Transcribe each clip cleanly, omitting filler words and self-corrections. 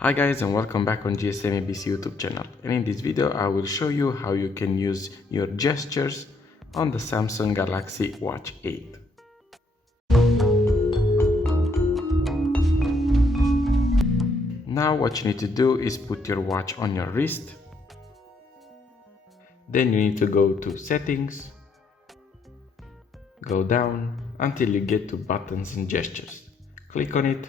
Hi guys, and welcome back on GSM-ABC YouTube channel, and in this video I will show you how you can use your gestures on the Samsung Galaxy Watch 8. Now what you need to do is put your watch on your wrist. Then you need to go to settings, go down until you get to buttons and gestures. Click on it,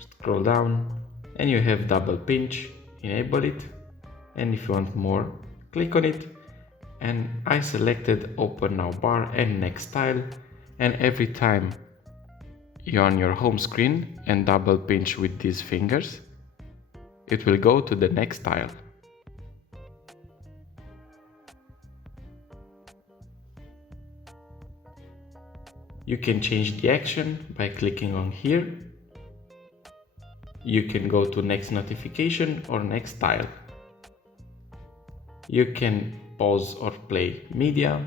scroll down, and you have double pinch. Enable it, and if you want more, click on it. And I selected open now bar and next tile, and every time you're on your home screen and double pinch with these fingers, it will go to the next tile. You can change the action by clicking on here. You can go to next notification or next tile. You can pause or play media.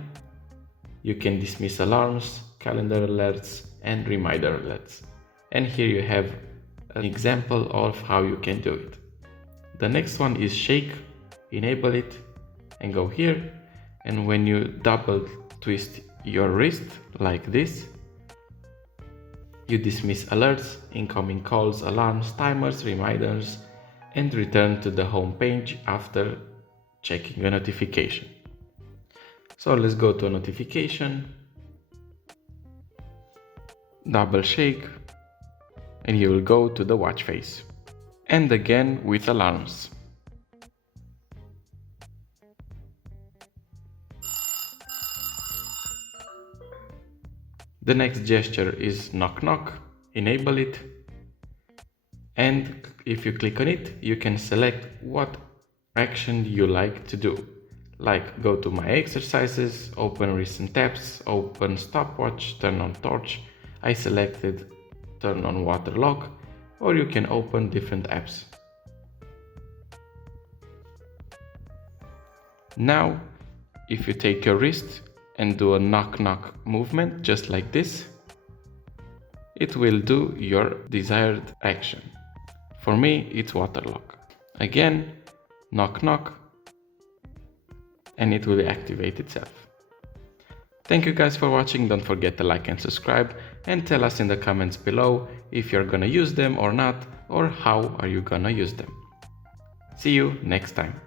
You can dismiss alarms, calendar alerts, and reminder alerts. And here you have an example of how you can do it. The next one is shake. Enable it and go here. And when you double twist your wrist like this, you dismiss alerts, incoming calls, alarms, timers, reminders, and return to the home page after checking a notification. So let's go to a notification, double shake, and you will go to the watch face. And again with alarms. The next gesture is knock knock. Enable it, and if you click on it, you can select what action you like to do, like go to my exercises, open recent tabs, open stopwatch, turn on torch. I selected turn on water lock, or you can open different apps. Now if you take your wrist and do a knock knock movement just like this, it will do your desired action. For me, it's water lock. Again, knock knock, and it will activate itself. Thank you guys for watching. Don't forget to like and subscribe, and tell us in the comments below if you're gonna use them or not, or how are you gonna use them. See you next time.